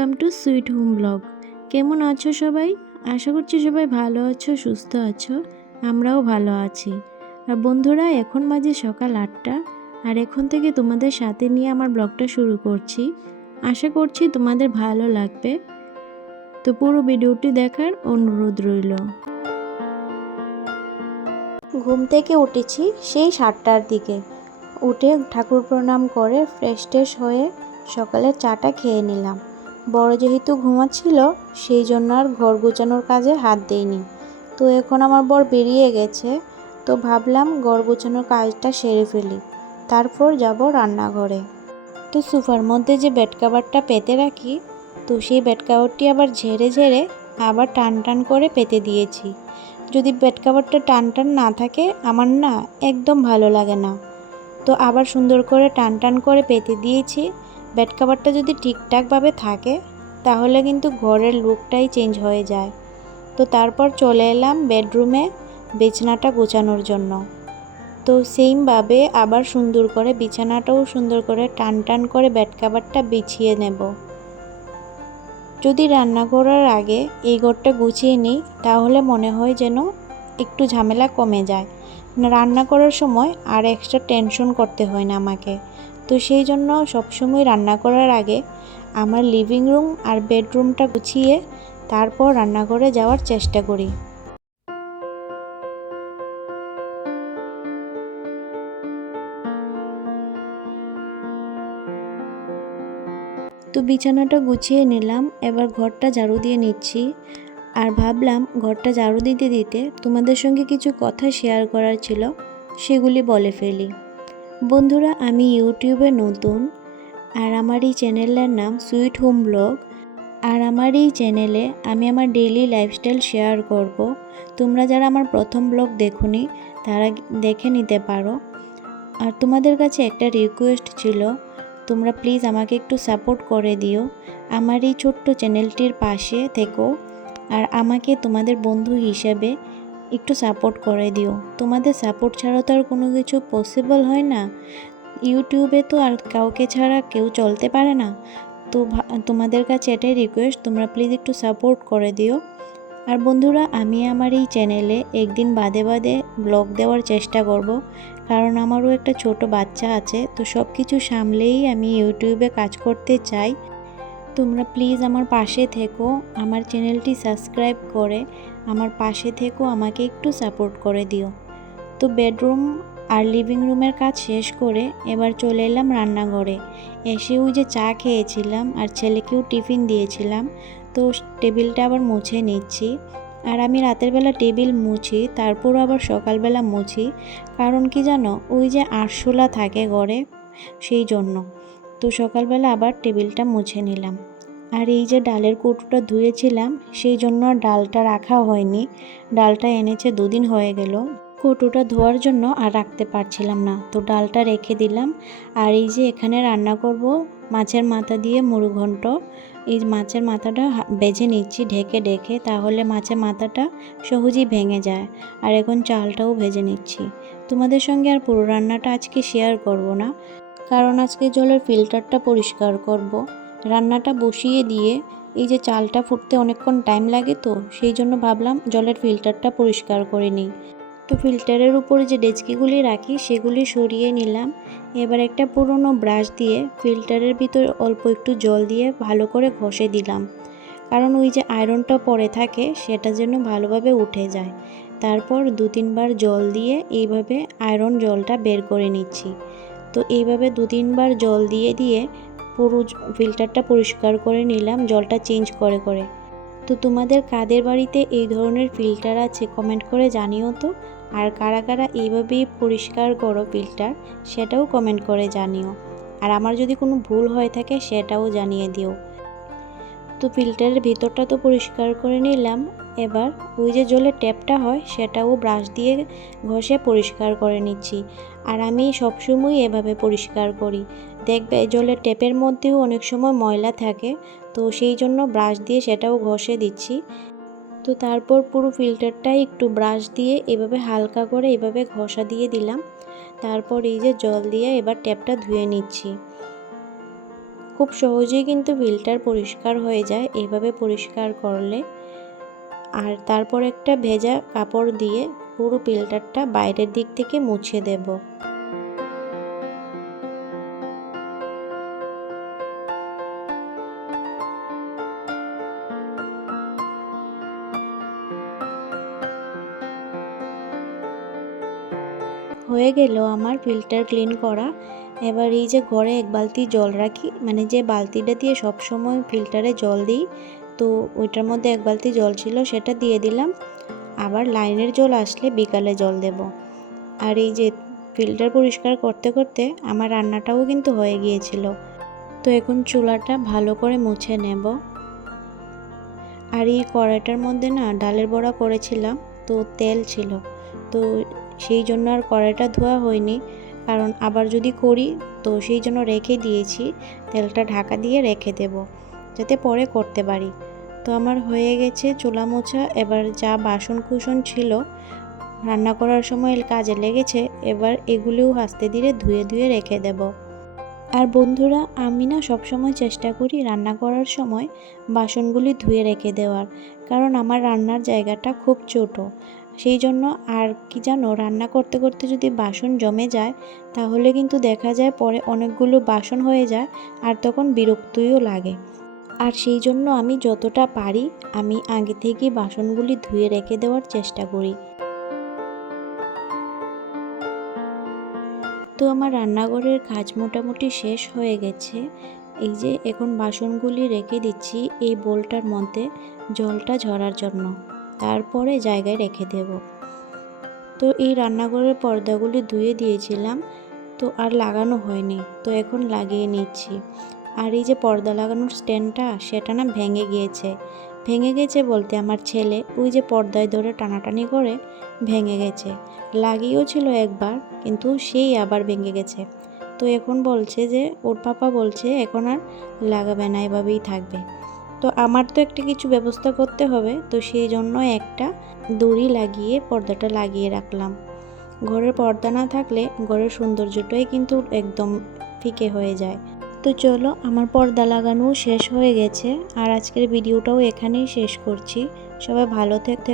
Welcome to sweet home blog. কেমন আছো সবাই? আশা করছি সবাই ভালো আছো, সুস্থ আছো। আমরাও ভালো আছি। আর বন্ধুরা, এখন বাজে সকাল 8টা, আর এখন থেকে তোমাদের সাথে নিয়ে আমার ব্লগটা শুরু করছি। আশা করছি তোমাদের ভালো লাগবে। তো পুরো ভিডিওটি দেখার অনুরোধ রইল। ঘুম থেকে উঠেছি সেই 7টার দিকে। উঠে ঠাকুর প্রণাম করে ফ্রেশ ট্রেশ হয়ে সকালের চাটা খেয়ে নিলাম। বড় যেহেতু ঘুমাচ্ছিল, সেই জন্য আর ঘর গোছানোর কাজে হাত দেইনি। তো এখন আমার বর বেরিয়ে গেছে, তো ভাবলাম ঘর গোছানোর কাজটা সেরে ফেলি, তারপর যাব রান্নাঘরে। তো সোফার মধ্যে যে বেড কাভারটা পেতে রাখি, তো সেই বেড কাভারটি আবার ঝেড়ে ঝেড়ে আবার টান টান করে পেতে দিয়েছি। যদি বেড কাভারটা টান টান না থাকে, আমার না একদম ভালো লাগে না। তো আবার সুন্দর করে টান টান করে পেতে দিয়েছি। বেড কাভারটা যদি ঠিকঠাকভাবে থাকে, তাহলে কিন্তু ঘরের লুকটাই চেঞ্জ হয়ে যায়। তো তারপর চলে এলাম বেডরুমে বিছানাটা গোছানোর জন্য। তো সেইমভাবে আবার সুন্দর করে বিছানাটাও সুন্দর করে টান টান করে বেড কাভারটা বিছিয়ে নেব। যদি রান্না করার আগে এই ঘরটা গুছিয়ে নিই, তাহলে মনে হয় যেন একটু ঝামেলা কমে যায়। রান্না করার সময় আর এক্সট্রা টেনশন করতে হয় না আমাকে। তো সেই জন্য সবসময় রান্না করার আগে আমার লিভিং রুম আর বেডরুমটা গুছিয়ে তারপর রান্নাঘরে যাওয়ার চেষ্টা করি। তো বিছানাটা গুছিয়ে নিলাম, এবার ঘরটা ঝাড়ু দিয়ে নিচ্ছি। আর ভাবলাম ঘরটা ঝাড়ু দিতে দিতে তোমাদের সঙ্গে কিছু কথা শেয়ার করার ছিল, সেগুলি বলে ফেলি। বন্ধুরা, আমি ইউটিউবে নতুন, আর আমার এই চ্যানেলের নাম সুইট হোম ব্লগ। আর আমার এই চ্যানেলে আমি আমার ডেইলি লাইফস্টাইল শেয়ার করব। তোমরা যারা আমার প্রথম ব্লগ দেখোনি, তারা দেখে নিতে পারো। আর তোমাদের কাছে একটা রিকোয়েস্ট ছিল, তোমরা প্লিজ আমাকে একটু সাপোর্ট করে দিও। আমার এই ছোট্ট চ্যানেলটির পাশে থেকো, আর আমাকে তোমাদের বন্ধু হিসেবে একটু সাপোর্ট করে দিও। তোমাদের সাপোর্ট ছাড়া তো আর কোনো কিছু পসিবল হয় না। ইউটিউবে তো আর কাউকে ছাড়া কেউ চলতে পারে না। তো তোমাদের কাছে এটাই রিকোয়েস্ট, তোমরা প্লিজ একটু সাপোর্ট করে দিও। আর বন্ধুরা, আমি আমার এই চ্যানেলে একদিন বাদে বাদে ব্লগ দেওয়ার চেষ্টা করব, কারণ আমারও একটা ছোট বাচ্চা আছে। তো সব কিছু সামলেই আমি ইউটিউবে কাজ করতে চাই। তোমরা প্লিজ আমার পাশে থেকো, আমার চ্যানেলটি সাবস্ক্রাইব করে আমার পাশে থেকো, আমাকে একটু সাপোর্ট করে দিও। তো বেডরুম আর লিভিং রুমের কাজ শেষ করে এবার চলে এলাম রান্নাঘরে। এসে ওই যে চা খেয়েছিলাম আর ছেলেকেও টিফিন দিয়েছিলাম, তো টেবিলটা আবার মুছে নিচ্ছি। আর আমি রাতের বেলা টেবিল মুছি, তারপর আবার সকালবেলা মুছি। কারণ কি জানো, ওই যে আরশোলা থাকে ঘরে, সেই জন্য। তো সকালবেলা আবার টেবিলটা মুছে নিলাম। আর এই যে ডালের কৌটোটা ধুয়েছিলাম, সেই জন্য ডালটা রাখা হয়নি। ডালটা এনেছে 2 দিন হয়ে গেল। কৌটোটা ধোয়ার জন্য আর রাখতে পারছিলাম না, তো ডালটা রেখে দিলাম। আর এই যে এখানে রান্না করব মাছের মাথা দিয়ে মুড়ঘণ্ট। এই মাছের মাথাটা ভেজে নিচ্ছি ঢেকে ঢেকে, তাহলে মাছের মাথাটা সহজেই ভেঙে যায়। আর এখন চালটাও ভেজে নিচ্ছি। তোমাদের সঙ্গে আর পুরো রান্নাটা আজকে শেয়ার করব না, কারণ আজকে জলের ফিল্টারটা পরিষ্কার করব। রান্নাটা বসিয়ে দিয়ে এই যে চালটা ফুটতে অনেকক্ষণ টাইম লাগে, তো সেই জন্য ভাবলাম জলের ফিল্টারটা পরিষ্কার করে নিই। তো ফিল্টারের উপরে যে ডেচকিগুলি রাখি, সেগুলি সরিয়ে নিলাম। এবার একটা পুরনো ব্রাশ দিয়ে ফিল্টারের ভিতর অল্প একটু জল দিয়ে ভালো করে ঘষে দিলাম, কারণ ওই যে আয়রনটা পড়ে থাকে, সেটা যেন ভালোভাবে উঠে যায়। তারপর 2-3 বার জল দিয়ে এইভাবে আয়রন জলটা বের করে নিচ্ছি। তো এইভাবে 2-3 বার জল দিয়ে দিয়ে পুরো ফিল্টারটা পরিষ্কার করে নিলাম, জলটা চেঞ্জ করে করে। তো তোমাদের কাদের বাড়িতে এই ধরনের ফিল্টার আছে কমেন্ট করে জানিও তো। আর কারা কারা এইভাবেই পরিষ্কার করো ফিল্টার, সেটাও কমেন্ট করে জানিও। আর আমার যদি কোনো ভুল হয়ে থাকে, সেটাও জানিয়ে দিও। তো ফিল্টারের ভিতরটা তো পরিষ্কার করে নিলাম। এবার ওই যে জলের ট্যাপটা হয়, সেটাও ব্রাশ দিয়ে ঘষে পরিষ্কার করে নিচ্ছি। আর আমি সবসময় এভাবে পরিষ্কার করি। দেখবে জলের ট্যাপের মধ্যেও অনেক সময় ময়লা থাকে, তো সেই জন্য ব্রাশ দিয়ে সেটাও ঘষে দিচ্ছি। তো তারপর পুরো ফিল্টারটাই একটু ব্রাশ দিয়ে এভাবে হালকা করে এভাবে ঘষা দিয়ে দিলাম। তারপর এই যে জল দিয়ে এবার ট্যাপটা ধুয়ে নিচ্ছি। খুব সহজেই কিন্তু ফিল্টার পরিষ্কার হয়ে যায় এইভাবে পরিষ্কার করলে। আর তারপর একটা ভেজা কাপড় দিয়ে পুরো ফিল্টারটা বাইরের দিক থেকে মুছে দেব। হয়ে গেল আমার ফিল্টার ক্লিন করা। এবার এই যে ঘরে এক বালতি জল রাখি, মানে যে বালতিটা দিয়ে সব সময় ফিল্টারে জল দিই, তো ওইটার মধ্যে এক বালতি জল ছিল, সেটা দিয়ে দিলাম। আবার লাইনের জল আসলে বিকালে জল দেব। আর এই যে ফিল্টার পরিষ্কার করতে করতে আমার রান্নাটাও কিন্তু হয়ে গিয়েছিল। তো এখন চুলাটা ভালো করে মুছে নেব। আর এই কড়াইটার মধ্যে না ডালের বড়া করেছিলাম, তো তেল ছিল, তো সেই জন্য আর কড়াইটা ধোয়া হয়নি, কারণ আবার যদি করি তো সেই জন্য রেখে দিয়েছি, তেলটা ঢাকা দিয়ে রেখে দেব যাতে পরে করতে পারি। তো আমার হয়ে গেছে চুলা মোছা। এবার যা বাসন কুসন ছিল রান্না করার সময় কাজে লেগেছে, এবার এগুলোও আস্তে ধীরে ধুয়ে ধুয়ে রেখে দেব। আর বন্ধুরা, আমি না সবসময় চেষ্টা করি রান্না করার সময় বাসনগুলি ধুয়ে রেখে দেওয়ার, কারণ আমার রান্নার জায়গাটা খুব ছোট। সেই জন্য আর কি জানো, রান্না করতে করতে যদি বাসন জমে যায় তাহলে কিন্তু দেখা যায় পরে অনেকগুলো বাসন হয়ে যায়, আর তখন বিরক্তিও লাগে। আর সেই জন্য আমি যতটা পারি আমি আগে থেকেই বাসনগুলি ধুয়ে রেখে দেওয়ার চেষ্টা করি। তো আমার রান্নাঘরের কাজ মোটামুটি শেষ হয়ে গেছে। এই যে এখন বাসনগুলি রেখে দিচ্ছি এই বোলটার মধ্যে জলটা ঝরার জন্য, তারপরে জায়গায় রেখে দেব। তো এই রান্নাঘরের পর্দাগুলি ধুয়ে দিয়েছিলাম, তো আর লাগানো হয়নি, তো এখন লাগিয়ে নিচ্ছি। আর এই যে পর্দা লাগানোর স্ট্যান্ডটা, সেটা না ভেঙে গেছে বলতে আমার ছেলে ওই যে পর্দায় ধরে টানাটানি করে ভেঙে গেছে। লাগিয়েও ছিল একবার, কিন্তু সেই আবার ভেঙে গেছে। তো এখন বলছে যে ওর পাপা বলছে এখন আর লাগাবে না, এভাবেই থাকবে। তো আমার তো একটা কিছু ব্যবস্থা করতে হবে, তো সেই জন্য একটা দড়ি লাগিয়ে পর্দাটা লাগিয়ে রাখলাম। ঘরের পর্দা না থাকলে ঘরের সৌন্দর্যটাই কিন্তু একদম ফিকে হয়ে যায়। তো চলো, আমার পর্দা লাগানো শেষ হয়ে গেছে, আর আজকের ভিডিওটাও এখানেই শেষ করছি। সবাই ভালো থেকো।